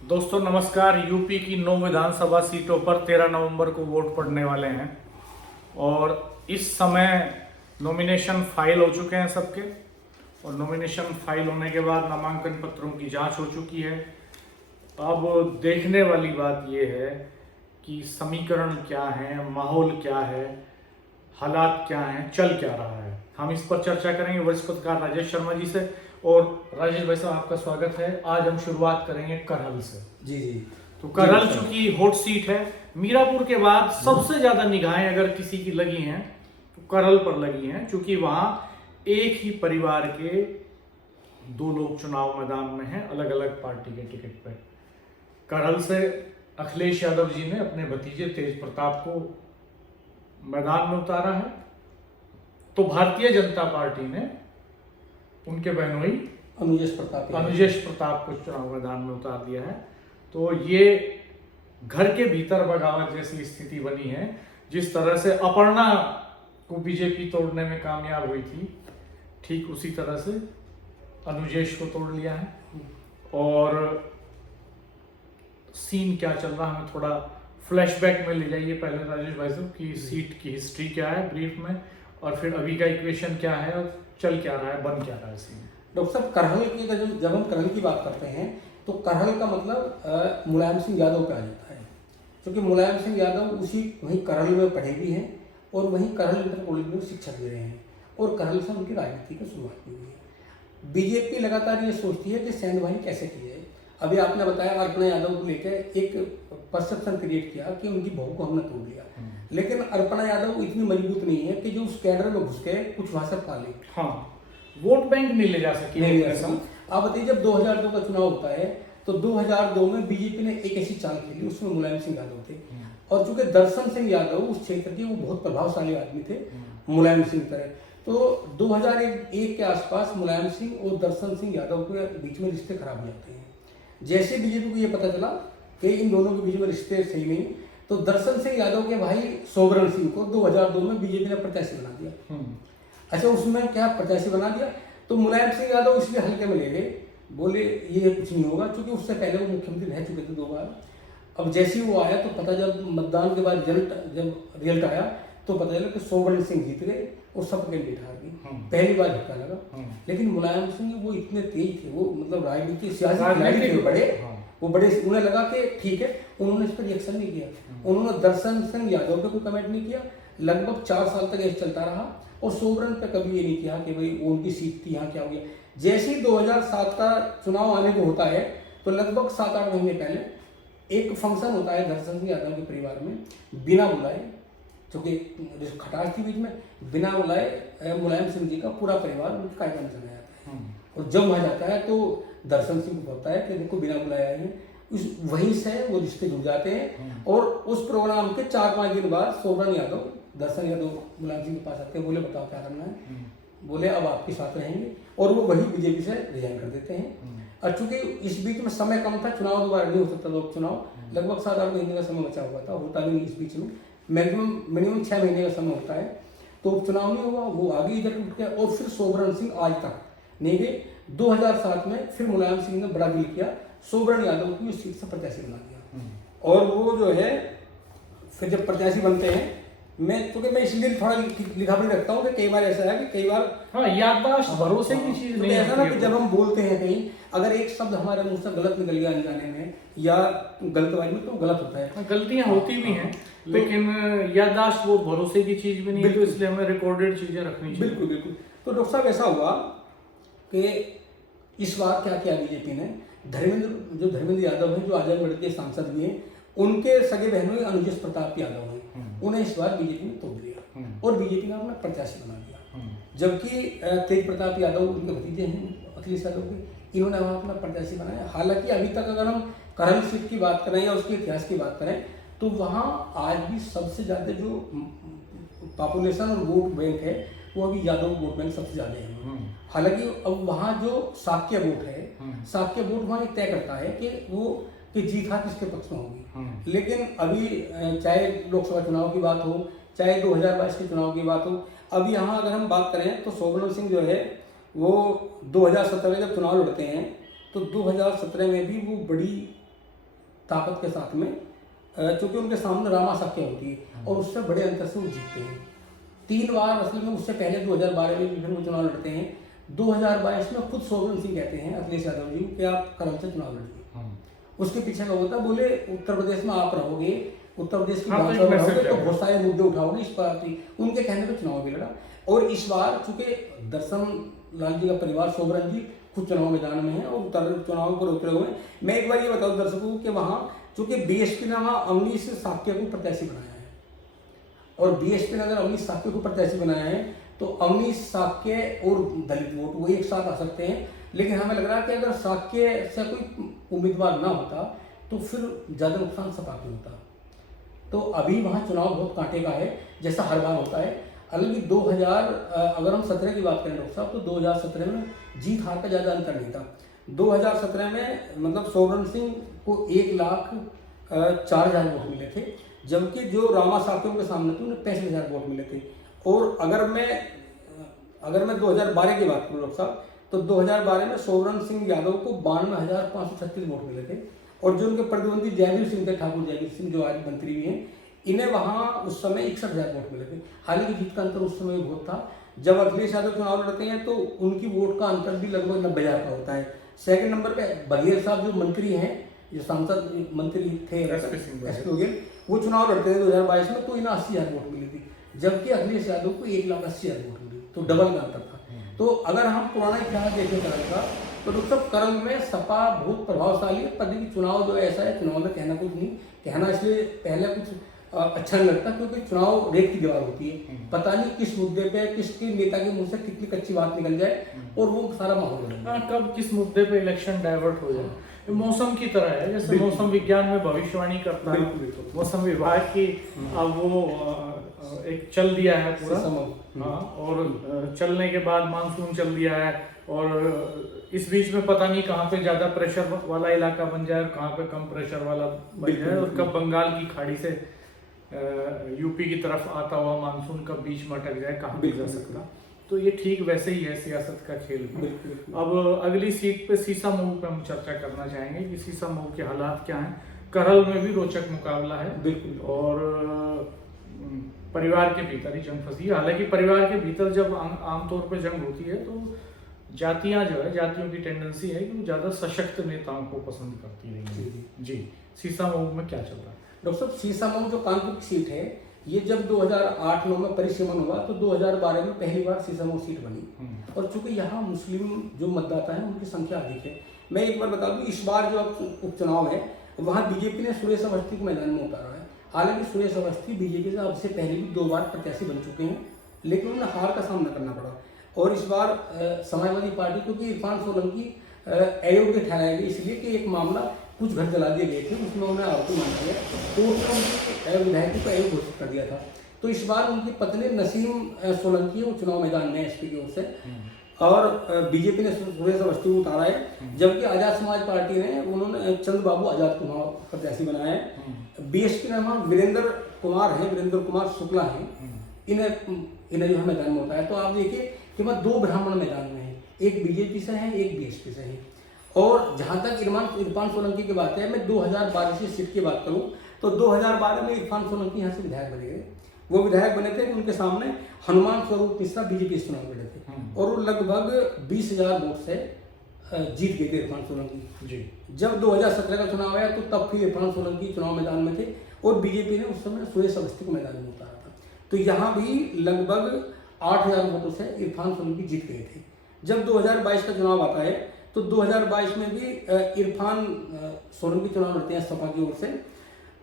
दोस्तों नमस्कार। यूपी की 9 विधानसभा सीटों पर 13 नवंबर को वोट पड़ने वाले हैं और इस समय नॉमिनेशन फाइल हो चुके हैं सबके। और नॉमिनेशन फाइल होने के बाद नामांकन पत्रों की जांच हो चुकी है। अब देखने वाली बात यह है कि समीकरण क्या है, माहौल क्या है, हालात क्या हैं, चल क्या रहा है। हम इस पर चर्चा करेंगे वरिष्ठ पत्रकार राजेश शर्मा जी से। और राजेश भाई साहब, आपका स्वागत है। आज हम शुरुआत करेंगे करहल से। जी जी। तो करहल चूंकि हॉट सीट है, मीरापुर के बाद सबसे ज्यादा निगाहें अगर किसी की लगी हैं तो करहल पर लगी हैं, क्योंकि वहां एक ही परिवार के दो लोग चुनाव मैदान में हैं, अलग अलग पार्टी के टिकट पर। करहल से अखिलेश यादव जी ने अपने भतीजे तेज प्रताप को मैदान में उतारा है, तो भारतीय जनता पार्टी ने उनके बहनोई अनुजेश प्रताप को चुनाव मैदान में उतार दिया है। तो ये घर के भीतर बगावत जैसी स्थिति बनी है। जिस तरह से अपर्णा को बीजेपी तोड़ने में कामयाब हुई थी, ठीक उसी तरह से अनुजेश को तोड़ लिया है। और सीन क्या चल रहा है, हमें थोड़ा फ्लैशबैक में ले जाइए पहले राजेश भाई साहब की सीट की हिस्ट्री क्या है ब्रीफ में, और फिर अभी का इक्वेशन क्या है और चल क्या रहा है, बन क्या रहा है सीन। डॉक्टर साहब, करहल की जब हम करहल की बात करते हैं तो करहल का मतलब मुलायम सिंह यादव पे आ जाता है, क्योंकि मुलायम सिंह यादव वहीं करहल में पढ़े भी हैं और वहीं करहल इंटर कॉलेज में शिक्षक भी रहे हैं और करहल से उनकी राजनीति की शुरुआत भी हुई है। बीजेपी लगातार ये सोचती है कि सेंधमाही कैसे की जाए। अभी आपने बताया अर्पणा यादव को लेकर एक परसेप्शन क्रिएट किया कि उनकी बहू को हमने तोड़ लिया, लेकिन अर्पणा यादव इतनी मजबूत नहीं है कि जो उस कैडर में घुस के कुछ वहां से पाले। हाँ, वोट बैंक नहीं ले जा सकी। आप बताइए, जब 2002 का चुनाव होता है तो 2002 में बीजेपी ने एक ऐसी चाल खेली, उसमें मुलायम सिंह यादव थे और चूंकि दर्शन सिंह यादव उस क्षेत्र के वो बहुत प्रभावशाली आदमी थे मुलायम सिंह तरह, तो 2001 के आसपास मुलायम सिंह और दर्शन सिंह यादव के बीच में रिश्ते खराब हो जाते हैं। जैसे बीजेपी को ये पता चला कि इन दोनों के बीच में रिश्ते सही नहीं, तो दर्शन सिंह यादव के भाई सोबरन सिंह को 2002 में बीजेपी ने प्रत्याशी बना दिया। अच्छा, उसमें क्या प्रत्याशी बना दिया तो मुलायम सिंह यादव इसलिए हल्के में ले गए, बोले ये कुछ नहीं होगा, क्योंकि उससे पहले वो मुख्यमंत्री रह चुके थे 2 बार। अब जैसे ही वो आया तो पता, जब मतदान के बाद रिजल्ट आया तो पता चला कि सोबरन सिंह जीत गए और सब कैंडिडेट हार गए। पहली बार झटका लगा। लेकिन मुलायम सिंह वो इतने तेज थे, वो मतलब राजनीति सियासी बड़े, वो बड़े, उन्हें लगा कि ठीक है। उन्होंने इस पर रिएक्शन नहीं किया, उन्होंने दर्शन सिंह यादव पे कोई कमेंट नहीं किया। लगभग 4 साल तक ये चलता रहा और सोबरन पे कभी ये नहीं किया कि भाई वो उनकी सीट थी, यहाँ क्या हो गया। जैसे ही 2007 का चुनाव आने को होता है तो लगभग 7-8 महीने पहले एक फंक्शन होता है दर्शन सिंह यादव के परिवार में, बिना बुलाए, क्योंकि खटास थी बीच में, बिना बुलाए मुलायम सिंह जी का पूरा परिवार उनके कार्यक्रम में चला जाता है। और जब वहाँ जाता है तो दर्शन सिंह को पता है कि देखो बिना बुलाए आए हैं, वहीं से वो रिश्ते जुड़ जाते हैं। और उस प्रोग्राम के 4-5 दिन बाद सोबरन यादव दर्शन यादव मुलायम सिंह के पास आते हैं, बोले बताओ क्या करना है। बोले अब आपके साथ रहेंगे, और वो वही बीजेपी से रिजाइन कर देते हैं। और चूंकि इस बीच में समय कम था, चुनाव दोबारा नहीं हो सकता, लोक चुनाव लगभग 7-8 महीने का समय बचा हुआ था, होता भी नहीं इस बीच में, मिनिमम 6 महीने का समय होता है। तो चुनाव नहीं हुआ, वो आगे इधर उठ गया और फिर सोबरन सिंह आज तक नहीं गए। 2007 में फिर मुलायम सिंह ने बड़ा डील किया, सोबरन यादव को इस सीट से प्रत्याशी बना दिया। और वो जो है फिर जब प्रत्याशी बनते हैं, क्योंकि मैं इसलिए थोड़ा लिखावट रखता हूँ कि कई बार ऐसा है कि कई बार याददाश्त भरोसे की चीज नहीं है। ऐसा ना कि जब हम बोलते हैं कहीं, अगर एक शब्द हमारे मुंह से गलत निकल गया अनजाने में या गलतबाजी में, तो गलत होता है। गलतियां होती भी हैं, लेकिन याददाश्त वो भरोसे की चीज भी नहीं है, तो इसलिए हमें रिकॉर्डेड चीजें रखनी चाहिए। बिल्कुल बिल्कुल। तो डॉक्टर साहब, ऐसा हुआ कि इस बार क्या किया बीजेपी ने, धर्मेंद्र यादव हैं जो आजमगढ़ के सांसद भी हैं, उनके सगे बहनों अनुजेश प्रताप यादव हैं, उन्हें इस बार बीजेपी ने तोड़ दिया और बीजेपी ने अपना प्रत्याशी बना दिया। जबकि तेज प्रताप यादव उनके भतीजे हैं अखिलेश यादव के, इन्होंने वहाँ अपना प्रत्याशी बनाया। हालांकि अभी तक अगर हम करहल सीट की बात करें या उसके इतिहास की बात करें तो वहाँ आज भी सबसे ज़्यादा जो पॉपुलेशन और वोट बैंक है वो अभी यादव वोट बैंक सबसे ज़्यादा है। हालांकि अब वहाँ जो शाक्य वोट है, शाक्य वोट वहाँ तय करता है कि जीत हार किसके पक्ष में होगी। लेकिन अभी चाहे लोकसभा चुनाव की बात हो, चाहे 2022 के चुनाव की बात हो, अभी यहाँ अगर हम बात करें तो सोबरन सिंह जो है वो 2017 में जब चुनाव लड़ते हैं तो 2017 में भी वो बड़ी ताकत के साथ में, चूंकि उनके सामने रामा साक्य होती है और उससे बड़े अंतर से वो जीतते हैं। 3 बार असल में, उससे पहले 2012 में भी फिर वो चुनाव लड़ते हैं। 2022 में खुद सोवरन सिंह कहते हैं अखिलेश यादव जी कि आप करल से चुनाव लड़िए। उसके पीछे का होता, बोले उत्तर प्रदेश में आप रहोगे, उत्तर प्रदेश की विधानसभा में रहोगे तो बहुत सारे मुद्दे उठाओगे, इस पार्टी उनके कहने पर चुनाव भी लड़ा। और इस बार चूंकि दर्शन लाल जी का परिवार सोवरन जी खुद चुनाव मैदान में है और चुनाव पर उतरे हुए हैं। मैं एक बार ये बताऊं दर्शकों कि वहाँ चूंकि बीएसपी ने वहाँ अवनीश साक्य को प्रत्याशी बनाया है, और बीएसपी ने अगर अवनीश साक्य को प्रत्याशी बनाया है तो अवनीश साक्य और दलित वोट वो एक साथ आ सकते हैं। लेकिन हमें लग रहा है कि अगर साक्य से कोई उम्मीदवार ना होता तो फिर ज़्यादा नुकसान सपा को होता। तो अभी वहाँ चुनाव बहुत कांटे का है, जैसा हर बार होता है। हालांकि 2000 अगर हम 17 की बात करें डॉक्टर साहब, तो 2017 में जीत हार का ज़्यादा अंतर नहीं था। 2017 में मतलब सोवरन सिंह को 1,04,000 वोट मिले थे, जबकि जो रामा साक्यों के सामने थे उन्हें 65,000 वोट मिले थे। और अगर मैं 2012 की बात करूँ डॉक्टर साहब, तो 2012 में सोवरन सिंह यादव को 92,536 वोट मिले थे, और जो उनके प्रतिद्वंदी जयवीर सिंह थे, ठाकुर जयवीर सिंह जो आज मंत्री भी हैं, इन्हें वहाँ उस समय 61,000 वोट मिले थे। हालांकि जीत का अंतर उस समय बहुत था। जब अखिलेश यादव चुनाव लड़ते हैं तो उनकी वोट का अंतर भी लगभग 90,000 का होता है। सेकंड नंबर पे बघेल साहब जो मंत्री हैं, जो सांसद मंत्री थे एसपी बघेल, वो चुनाव लड़ते थे 2022 में, तो इन्हें 80,000 वोट मिली थी, जबकि अखिलेश यादव को 1,80,000 वोट मिली, तो डबल का अंतर था। तो अगर हम पुराना इतिहास देखें करल का, तो डॉक्टर साहब करल में सपा बहुत प्रभावशाली है। पर देखिए चुनाव जो ऐसा है, चुनाव में कहना कुछ नहीं, कहना इसलिए पहले कुछ अच्छा नहीं लगता, क्योंकि चुनाव रेत की दीवार होती है। पता नहीं किस मुद्दे पे किसके नेता के मुंह से कितनी कच्ची बात निकल जाए और वो सारा माहौल बदल जाए। कब किस मुद्दे पे इलेक्शन डाइवर्ट हो जाए, ये मौसम की तरह है। जैसे मौसम विज्ञान में भविष्यवाणी करता है मौसम विभाग की, अब वो एक चल दिया है पूरा, हाँ, और चलने के बाद मानसून चल दिया है, और इस बीच में पता नहीं कहाँ पे ज्यादा प्रेशर वाला इलाका बन जाए और कहाँ पे कम प्रेशर वाला बन जाए, और कब बंगाल की खाड़ी से यूपी की तरफ आता हुआ मानसून कब बीच में अटक जाए, कहाँ भी जा सकता। तो ये ठीक वैसे ही है सियासत का खेल। अब अगली सीट पे सीसामऊ पे हम चर्चा करना चाहेंगे कि सीसामऊ के हालात क्या हैं। करहल में भी रोचक मुकाबला है, बिल्कुल, और परिवार के भीतर ही जंग फंसी है। हालांकि परिवार के भीतर जब आमतौर पर जंग होती है तो जातियां जो है, जातियों की टेंडेंसी है कि वो ज्यादा सशक्त नेताओं को पसंद करती रही। जी, सीसामऊ में क्या चल रहा है डॉक्टर साहब? सीसामऊ जो कानपुर की सीट है, ये जब 2008-9 में परिसीमन हुआ तो 2012 में पहली बार सीसामऊ सीट बनी, और चूंकि यहाँ मुस्लिम जो मतदाता हैं उनकी संख्या अधिक है। मैं एक बार बता दूं, इस बार जो उपचुनाव है वहाँ बीजेपी ने सुरेश अवस्थी को मैदान में उतारा है। हालांकि सुरेश अवस्थी बीजेपी से अब से पहले भी 2 बार प्रत्याशी बन चुके हैं, लेकिन उन्हें हार का सामना करना पड़ा। और इस बार समाजवादी पार्टी, क्योंकि इरफान सोलंकी अयोग्य ठहराया गया, इसलिए कि एक मामला कुछ घर जला दिए गए थे, उसमें उन्हें आरोपी माना गया, तो उन्होंने विधायकों को अयोग्य घोषित कर दिया था। तो इस बार उनकी पत्नी नसीम सोलंकी वो चुनाव मैदान में एसपी की ओर से, और बीजेपी ने सुरेश अवस्थी को उतारा है, जबकि आजाद समाज पार्टी ने उन्होंने चंद्रबाबू आजाद को वहाँ प्रत्याशी बनाया है। बीएसपी ने वहाँ वीरेंद्र कुमार शुक्ला हैं, इन्हें जो है मैदान में उतारा है। तो आप देखिए कि वहाँ 2 ब्राह्मण मैदान में हैं, एक बीजेपी से है, एक बीएसपी से है। और जहाँ तक इरफान सोलंकी की बात है, मैं 2012 की सीट की बात करूँ तो 2012 में इरफान सोलंकी यहाँ से विधायक बने गए। वो विधायक बने थे, उनके सामने हनुमान स्वरूप मिश्रा बीजेपी से चुनाव लड़े थे, और वो लगभग 20,000 वोट से जीत गए थे इरफान सोलंकी जी। जब 2017 का चुनाव आया तो तब फिर इरफान सोलंकी चुनाव मैदान में थे, और बीजेपी ने उस समय सुरेश अवस्थी को मैदान में उतारा था। तो यहाँ भी लगभग 8,000 वोटों से इरफान सोलंकी जीत गए थे। जब 2022 का चुनाव आता है तो 2022 में भी इरफान सोलंकी चुनाव लड़ते हैं सपा की ओर से,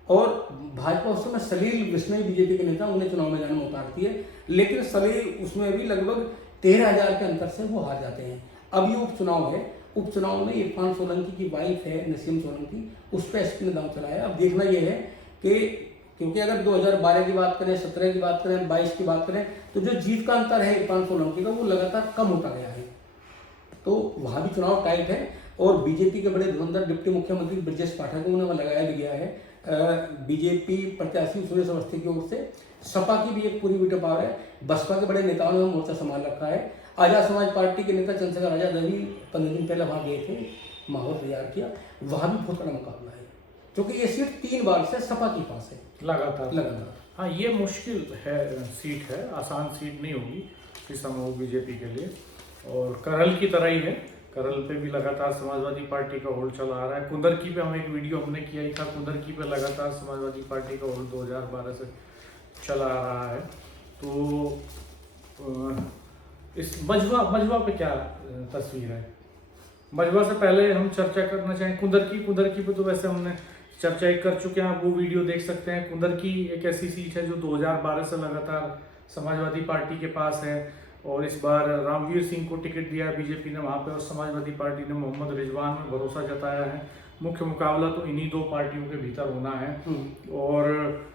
और भाजपा उस समय सलील विश्नोई बीजेपी के नेता उन्हें चुनाव मैदान में उतारती है, लेकिन सलील उसमें भी लगभग 13,000 के अंतर से वो हार जाते हैं। अब ये उपचुनाव है, उपचुनाव में इरफान सोलंकी की वाइफ है नसीम सोलंकी, उस पर एसपी ने दांव चलाया। अब देखना यह है कि क्योंकि अगर 2012 की बात करें, 17 की बात करें, 22 की बात करें, तो जो जीत का अंतर है इरफान सोलंकी का वो लगातार कम होता गया है। तो वहाँ भी चुनाव टाइट है, और बीजेपी के बड़े धुरंधर डिप्टी मुख्यमंत्री ब्रजेश पाठक को उन्हें लगाया भी गया है बीजेपी प्रत्याशी सुरेश अवस्थी की ओर से। सपा की भी एक पूरी वीटो पावर है, बसपा के बड़े नेताओं ने मोर्चा संभाल रखा है। आजाद समाज पार्टी के नेता चंद्रशेखर आजाद अभी 15 दिन पहले वहाँ गए थे, माहौल तैयार किया, वहाँ भी बहुत बड़ा मुकाबला है। क्योंकि ये सीट 3 बार से सपा के पास है लगातार। हाँ, ये मुश्किल है सीट है, आसान सीट नहीं होगी इस समूह बीजेपी के लिए। और करल की तरह ही है, करल पे भी लगातार समाजवादी पार्टी का होल्ड चला आ रहा है। कुंदरकी पे हम एक वीडियो हमने किया ही था, कुंदरकी पे लगातार समाजवादी पार्टी का होल्ड 2012 से चला आ रहा है। तो इस मजवा पे क्या तस्वीर है? मजवा से पहले हम चर्चा करना चाहें कुंदरकी पे तो वैसे हमने चर्चा कर चुके हैं, आप वो वीडियो देख सकते हैं। कुंदरकी एक ऐसी सीट है जो 2012 से लगातार समाजवादी पार्टी के पास है, और इस बार रामवीर सिंह को टिकट दिया बीजेपी ने वहाँ पे, और समाजवादी पार्टी ने मोहम्मद रिजवान में भरोसा जताया है। मुख्य मुकाबला तो इन्हीं 2 पार्टियों के भीतर होना है। और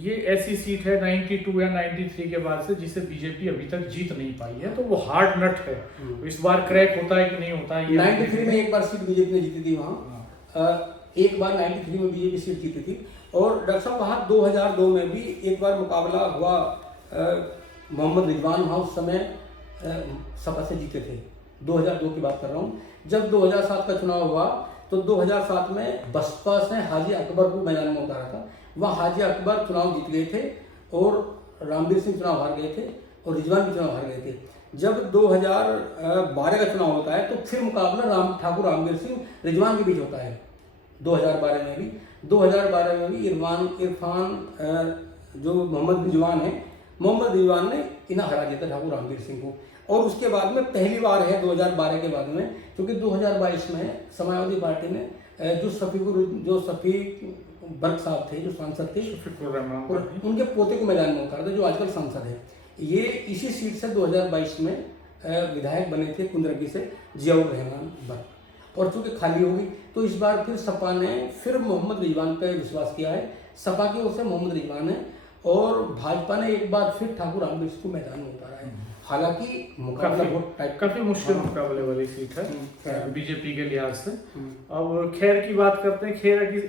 ये ऐसी सीट है 92 या 93 के बाद से जिसे बीजेपी अभी तक जीत नहीं पाई है, तो वो हार्ड नट है। तो इस बार क्रैक होता है कि नहीं होता है? 93 में एक बार सीट बीजेपी ने जीती थी वहाँ, एक बार 93 में बीजेपी सीट जीती थी। और डॉक्टर साहब वहाँ 2002 में भी एक बार मुकाबला हुआ, मोहम्मद रिजवान वहाँ उस समय सपा से जीते थे। 2002 की बात कर रहा हूँ। जब 2007 का चुनाव हुआ तो 2007 में बसपा से हाजी अकबर को मैदान में उतारा था। वहाँ हाजी अकबर चुनाव जीत गए थे और रामवीर सिंह चुनाव हार गए थे और रिजवान भी चुनाव हार गए थे। जब 2012 का चुनाव होता है तो फिर मुकाबला ठाकुर रामवीर सिंह रिजवान के बीच होता है। 2012 में भी 2012 में भी इरफान जो मोहम्मद रिजवान ने इन्हें हरा दिया था ठाकुर रामवीर सिंह को। और उसके बाद में पहली बार है 2012 के बाद में, क्योंकि 2022 में समाजवादी पार्टी ने जो सफी बर्क साहब थे, जो सांसद थे, उनके पोते को मैदान में उतारा था, जो आजकल सांसद है। ये इसी सीट से 2022 में विधायक बने थे कुंदरकी से जियाउर रहमान बर्क, और चूंकि खाली होगी तो इस बार फिर सपा ने फिर मोहम्मद रिजवान पर विश्वास किया है। सपा की ओर से मोहम्मद रिजवान है और भाजपा ने एक बार फिर ठाकुर रामवीर सिंह को मैदान में उतारा है। हालांकि मुकाबला काफी मुश्किल मुकाबले वाली सीट है बीजेपी के लिहाज से। अब खैर की बात करते हैं।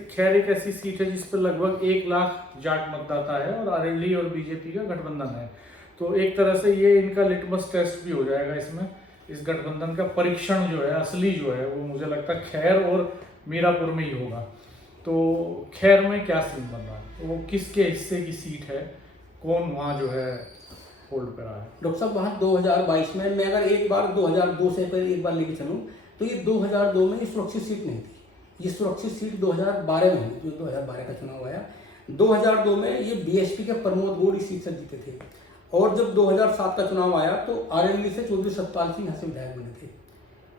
खैर एक ऐसी सीट है जिस पर लगभग 1 लाख जाट मतदाता है और आरएलडी और बीजेपी का गठबंधन है। तो एक तरह से ये इनका लिटमस टेस्ट भी हो जाएगा इसमें। इस गठबंधन का परीक्षण जो है, असली जो है, वो मुझे लगता है खैर और मीरापुर में ही होगा। तो खैर में क्या सीन बन रहा है, वो किसके हिस्से की सीट है, कौन वहाँ जो है होल्ड पे रहा है? डॉक्टर साहब वहाँ 2022 में मैं अगर एक बार 2002 से पहले एक बार लेके चलूँ तो ये 2002 में ये सुरक्षित सीट नहीं थी। ये सुरक्षित सीट 2012 में हुई, जो 2012 का चुनाव आया। 2002 में ये बीएसपी के प्रमोद गौड़ इस सीट से जीते थे। और जब 2007 का चुनाव आया तो आरएलडी से चौधरी सतपाल सिंह यहाँ से विधायक बने थे।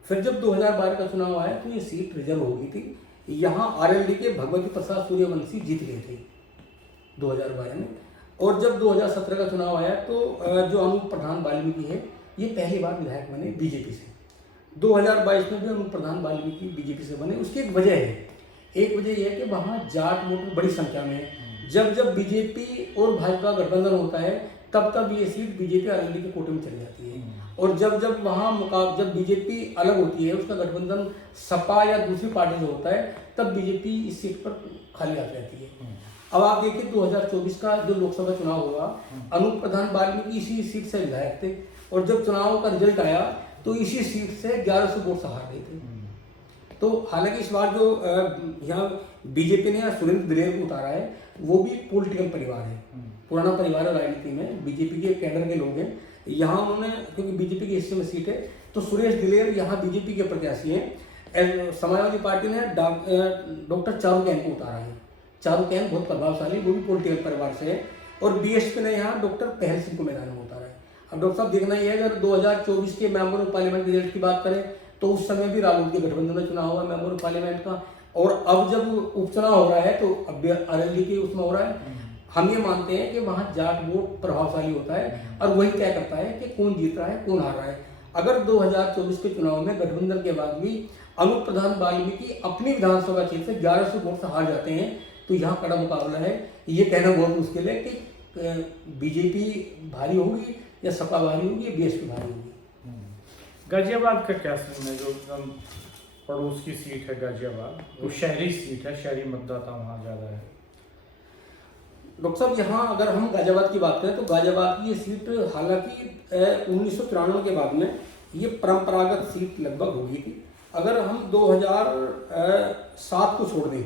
फिर जब 2012 का चुनाव आया तो ये सीट रिजर्व हो गई थी। यहाँ आरएलडी के भगवती प्रसाद सूर्यवंशी जीत गए थे 2012 में। और जब 2017 का चुनाव आया तो जो अनूप प्रधान वाल्मीकि है, ये पहली बार विधायक बने बीजेपी से। 2022 में भी अनूप प्रधान वाल्मीकि बीजेपी से बने। उसकी एक वजह है, एक वजह यह है कि वहाँ जाट वोटर बड़ी संख्या में है। जब बीजेपी और भाजपा गठबंधन होता है तब ये सीट बीजेपी आरएलडी के कोटे में चली जाती है। और जब वहाँ जब बीजेपी अलग होती है, उसका गठबंधन सपा या दूसरी पार्टी से होता है, तब बीजेपी इस सीट पर खाली आ जाती है। अब आप देखिए 2024 का जो लोकसभा चुनाव हुआ, अनूप प्रधान वाल्मीकि इसी सीट से विधायक थे और जब चुनाव का रिजल्ट आया तो इसी सीट से 1100 वोट से हार गए थे। तो हालांकि इस बार जो यहाँ बीजेपी ने सुरेंद्र दिलेर को उतारा है, वो भी पॉलिटिकल परिवार है, पुराना परिवार है राजनीति में, बीजेपी के कैडर के लोग हैं। यहाँ उन्होंने, क्योंकि बीजेपी के हिस्से में सीट है, तो सुरेश दिलेर यहाँ बीजेपी के प्रत्याशी हैं। समाजवादी पार्टी ने डॉक्टर चारुकैन को उतारा है। चारुकैन बहुत प्रभावशाली, वो भी पॉलिटिकल परिवार से है। और बीएसपी ने यहाँ डॉक्टर पहल सिंह को मैदान में उतारा है। अब डॉक्टर साहब देखना ये है, अगर 2024 के मेंबर ऑफ पार्लियामेंट के रिजल्ट की बात करें तो उस समय भी राहुल के गठबंधन में चुनाव हुआ मेंबर ऑफ पार्लियामेंट का, और अब जब उपचुनाव हो रहा है तो अब आरएलडी के उसमें हो रहा है। हम ये मानते हैं कि वहाँ जाट वोट प्रभावशाली होता है और वही तय करता है कि कौन जीत रहा है, कौन हार रहा है। अगर 2024 के चुनाव में गठबंधन के बाद भी अनूप प्रधान वाल्मीकि अपनी विधानसभा क्षेत्र से 1100 वोट से हार जाते हैं तो यहाँ कड़ा मुकाबला है। ये कहना बहुत मुश्किल है कि बीजेपी भारी होगी या सपा भारी होगी या बीएसपी भारी होगी। गाजियाबाद का क्या सीन है? जो एकदम पड़ोस की सीट है गाजियाबाद, वो शहरी सीट है, शहरी मतदाता वहाँ ज़्यादा है। डॉक्टर साहब यहाँ अगर हम गाजियाबाद की बात करें तो गाजियाबाद की ये सीट हालांकि 1993 के बाद में ये परंपरागत सीट लगभग हो गई थी। अगर हम 2007 को छोड़ दें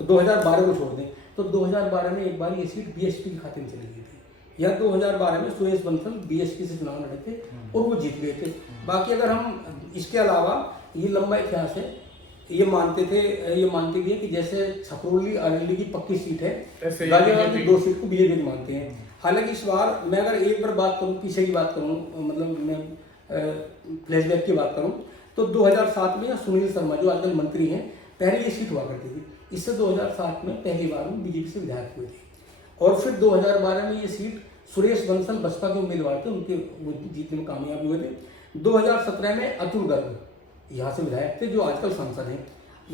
2012 को छोड़ दें तो 2012 में एक बार ये सीट बीएसपी के खाते में चली गई थी, या 2012 में सुरेश बंसल बीएसपी से चुनाव लड़े थे और वो जीत गए थे। बाकी अगर हम इसके अलावा ये लंबा इतिहास है, ये मानते थे कि जैसे छपरोली अरवली की पक्की सीट है, गाजियाबाद की 2 सीट को बीजेपी की मानते हैं। हालांकि इस बार मैं अगर एक बार बात करूं, पीछे की बात करूं, मतलब मैं फ्लैशबैक की बात करूं तो 2007 में सुनील शर्मा जो आजकल मंत्री हैं, पहले ये सीट हुआ करती थी, इससे 2007 में पहली बार वो बीजेपी से विधायक हुए थे। और फिर 2012 में ये सीट सुरेश बंसल बसपा के उम्मीदवार थे, उनके वो जीतने में कामयाब हुए थे। 2017 में अतुल गर्ग यहाँ से विधायक थे जो आजकल सांसद हैं।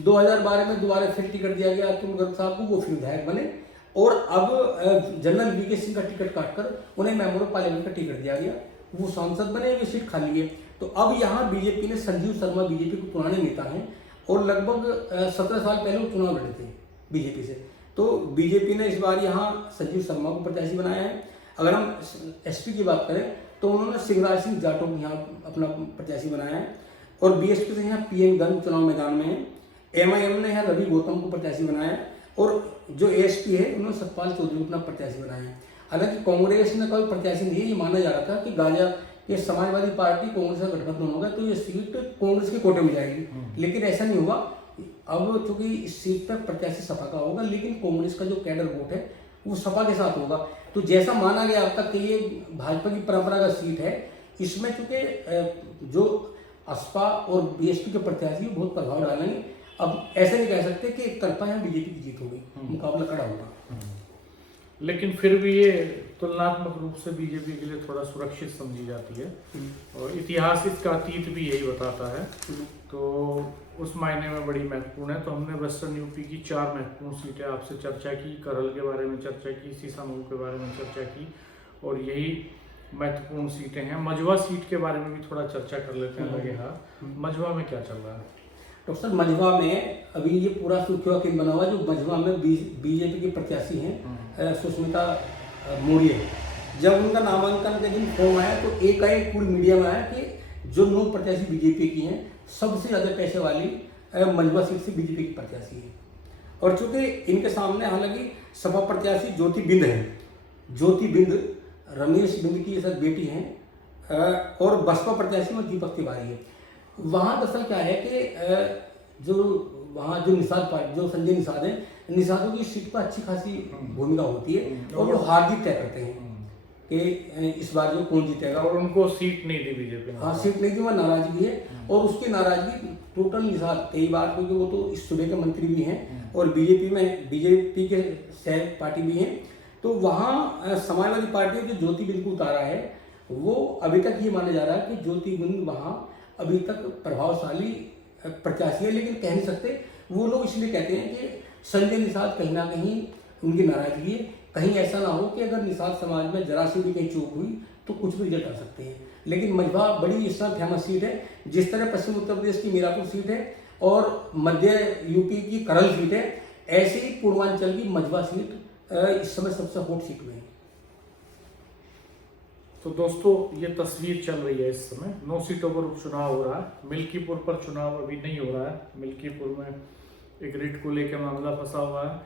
2012 में दोबारा फिर टिकट दिया गया अतुल गर्ग साहब को, वो फिर विधायक बने और अब जनरल वीके सिंह का टिकट काटकर उन्हें मेंबर ऑफ पार्लियामेंट का टिकट दिया गया, वो सांसद बने, ये सीट खाली है। तो अब यहाँ बीजेपी ने संजीव शर्मा बीजेपी के पुराने नेता हैं और लगभग 17 साल पहले वो चुनाव लड़े थे बीजेपी से, तो बीजेपी ने इस बार यहाँ संजीव शर्मा को प्रत्याशी बनाया है। अगर हम एसपी की बात करें तो उन्होंने शिवराज सिंह जाटव को यहाँ अपना प्रत्याशी बनाया है और बीएसपी से यहाँ पीएन गन चुनाव मैदान में है। एमआईएम ने यहाँ रवि गौतम को प्रत्याशी बनाया है और जो एएसपी है उन्होंने सतपाल चौधरी को अपना प्रत्याशी बनाया है। हालांकि कांग्रेस ने कोई प्रत्याशी नहीं, ये माना जा रहा था कि गाजा ये समाजवादी पार्टी कांग्रेस का गठबंधन होगा तो ये सीट कांग्रेस के कोटे में जाएगी, लेकिन ऐसा नहीं हुआ। अब चूंकि इस सीट पर प्रत्याशी सपा का होगा, लेकिन कांग्रेस का जो कैडर वोट है वो सपा के साथ होगा। तो जैसा माना गया अब तक कि ये भाजपा की परंपरागत सीट है, इसमें चूंकि जो असपा और बीएसपी के प्रत्याशी बहुत प्रभाव डालेंगे। अब ऐसा नहीं कह सकते कि एक तरफा यहाँ बीजेपी की जीत होगी, मुकाबला कड़ा होगा। लेकिन फिर भी ये तुलनात्मक रूप से बीजेपी के लिए थोड़ा सुरक्षित समझी जाती है और इतिहास इसका अतीत भी यही बताता है, तो उस मायने में बड़ी महत्वपूर्ण है। तो हमने वेस्टर्न यूपी की 4 महत्वपूर्ण सीटें आपसे चर्चा की, करल के बारे में चर्चा की, सीसामऊ के बारे में चर्चा की और यही महत्वपूर्ण सीटें हैं। मझवा सीट के बारे में भी थोड़ा चर्चा कर लेते हैं। लगे हाँ, मझवा में क्या चल रहा है? डॉक्टर साहब, मझवा में अभी ये पूरा सुर्खियों केंद्र बना हुआ है। जो मझवा में बीजेपी के प्रत्याशी हैं सुष्मिता मौर्य, जब उनका नामांकन के दिन फॉर्म आया तो एक पूरी मीडिया में आया कि जो 9 प्रत्याशी बीजेपी की हैं, सबसे ज़्यादा पैसे वाली मझवा सीट से बीजेपी की प्रत्याशी है। और चूंकि इनके सामने हालांकि सपा प्रत्याशी ज्योति बिंद है, ज्योति बिंद रमेश बिंद की सर बेटी हैं और बसपा प्रत्याशी में दीपक तिवारी है। वहाँ दरअसल क्या है कि जो वहाँ जो निषाद पार्टी, जो संजय निषाद है, निषादों की सीट पर अच्छी खासी भूमिका होती है और वो हार जीत तय करते हैं कि इस बार जो कौन जीतेगा। और उनको सीट नहीं दी बीजेपी ने। हाँ, सीट नहीं दी, वह नाराजगी है और उसकी नाराजगी टोटल निषाद कई बार, क्योंकि वो तो इस सूबे के मंत्री भी हैं और बीजेपी के सह पार्टी भी हैं। तो वहाँ समाजवादी पार्टी ने जो ज्योति बिंद को उतारा है, वो अभी तक ये माना जा रहा है कि ज्योति बिंद वहाँ अभी तक प्रभावशाली प्रत्याशी है, लेकिन कह नहीं सकते। वो लोग इसलिए कहते हैं कि संजय निषाद कहीं ना कहीं उनकी नाराजगी है, कहीं ऐसा ना हो कि अगर निषाद समाज में जरा सी भी कहीं चूक हुई तो कुछ भी रिजल्ट आ सकते हैं। लेकिन मझवा बड़ी इस समय फेमस सीट है, जिस तरह पश्चिम उत्तर प्रदेश की मीरापुर सीट है और मध्य यूपी की करल सीट है, ऐसे ही पूर्वांचल की मझवा सीट इस समय सबसे हॉट सीट में है। तो दोस्तों, ये तस्वीर चल रही है इस समय। 9 सीटों पर उपचुनाव हो रहा है। मिल्कीपुर पर चुनाव अभी नहीं हो रहा है। मिल्कीपुर में एक रिट को लेकर मामला फंसा हुआ है।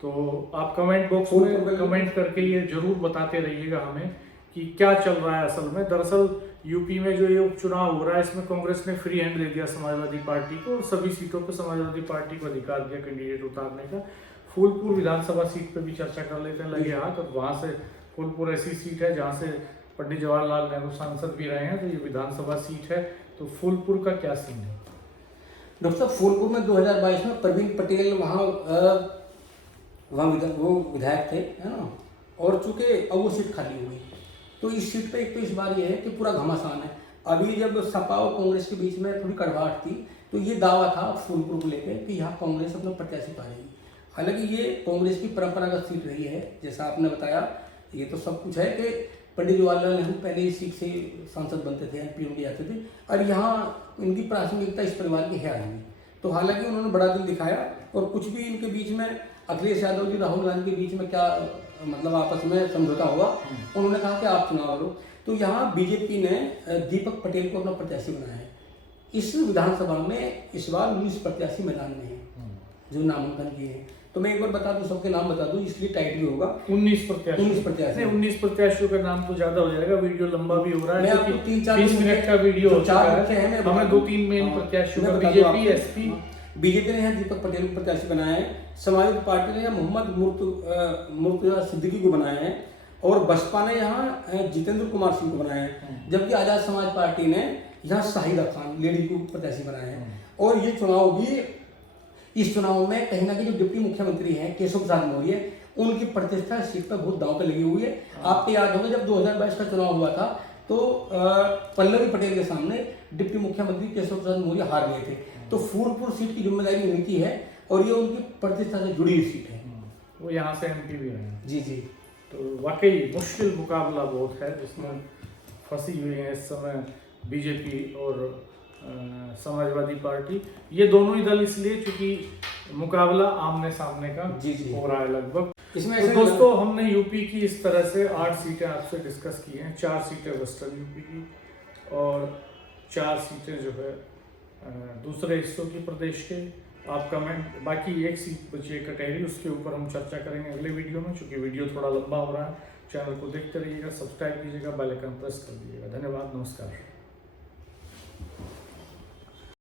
तो आप कमेंट बॉक्स में कमेंट करके ये जरूर बताते रहिएगा हमें कि क्या चल रहा है असल में। दरअसल यूपी में जो ये उपचुनाव हो रहा है, इसमें कांग्रेस ने फ्री हैंड दे दिया समाजवादी पार्टी को और सभी सीटों पर समाजवादी पार्टी को अधिकार दिया कैंडिडेट उतारने का। फूलपुर विधानसभा सीट पर भी चर्चा कर लेते हैं लगे हाथ। और वहाँ से फूलपुर ऐसी सीट है जहाँ से पंडित जवाहरलाल नेहरू सांसद भी रहे हैं, तो ये विधानसभा सीट है। तो फूलपुर का क्या सीन है? डॉक्टर साहब, फूलपुर में 2022 में प्रवीण पटेल वहाँ वो विधायक थे, है ना, और चूंकि अब वो सीट खाली हुई तो इस सीट पे एक तो इस बार ये है कि पूरा घमासान है। अभी जब सपा और कांग्रेस के बीच में थोड़ी कड़वाहट थी तो ये दावा था फूलपुर को लेकर कि यहाँ कांग्रेस अपना प्रत्याशी पाएगी। हालांकि ये कांग्रेस की परंपरागत सीट रही है, जैसा आपने बताया। ये तो सब कुछ है कि पंडित जवाहरलाल नेहरू पहले इस सीट से सांसद बनते थे, एमपी उनके जाते थे और यहाँ इनकी प्राथमिकता इस परिवार की है आज भी। तो हालांकि उन्होंने बड़ा दिल दिखाया और कुछ भी इनके बीच में अखिलेश यादव जी राहुल गांधी के बीच में क्या मतलब आपस में समझौता हुआ, उन्होंने कहा कि आप चुनाव लो। तो यहाँ बीजेपी ने दीपक पटेल को अपना प्रत्याशी बनाया है। इस विधानसभा में इस बार 19 प्रत्याशी मैदान में हैं जो नामांकन किए हैं। तो मैं एक बार बता दूं, सबके नाम बता दूं, इसलिए टाइट भी होगा। 19 प्रत्याशी। 19 प्रत्याशी। नहीं, 19 प्रत्याशियों का नाम तो ज्यादा हो जाएगा, वीडियो लंबा भी हो रहा मैं है, आपको क्योंकि 3-4 20 मिनट का वीडियो हो चुका है। मैं हमें 2-3 मेन प्रत्याशियों का, मैं बता दूं बीजेपी, आपको। एसपी। बीजेपी ने यहाँ दीपक पटेल को प्रत्याशी बनाया है, समाजवादी पार्टी ने यहाँ मोहम्मद मुर्तजा सिद्दीकी को बनाया है, और बसपा ने यहाँ जितेंद्र कुमार सिंह को बनाया है, जबकि आजाद समाज पार्टी ने यहाँ शाहिदा खान लेडी को प्रत्याशी बनाया है। और ये चुनाव भी, इस चुनाव में कहीं ना कहीं जो डिप्टी मुख्यमंत्री हैं केशव प्रसाद मौर्य, उनकी प्रतिष्ठा सीट पर बहुत दांव पे लगी हुई है। आपको याद होगा जब 2022 का चुनाव हुआ था तो पल्लवी पटेल के सामने डिप्टी मुख्यमंत्री केशव प्रसाद मौर्य हार गए थे। तो फूलपुर सीट की जिम्मेदारी उनकी है और ये उनकी प्रतिष्ठा से जुड़ी हुई सीट है। वो यहाँ से एमपी भी है। जी जी। तो वाकई मुश्किल मुकाबला बहुत है, जिसमें फंसी हुई है इस समय बीजेपी और समाजवादी पार्टी। ये दोनों ही दल इसलिए क्योंकि मुकाबला आमने सामने का जी जी हो रहा है लगभग। इसमें तो दोस्तों, हमने यूपी की इस तरह से 8 सीटें आपसे डिस्कस की हैं। 4 सीटें वेस्टर्न यूपी की और 4 सीटें जो है दूसरे हिस्सों की प्रदेश के। आप कमेंट, बाकी एक सीट बची है कटहरी, उसके ऊपर हम चर्चा करेंगे अगले वीडियो में, क्योंकि वीडियो थोड़ा लंबा हो रहा है। चैनल को देखते रहिएगा, सब्सक्राइब कीजिएगा, बेल आइकन प्रेस कर दीजिएगा। धन्यवाद, नमस्कार।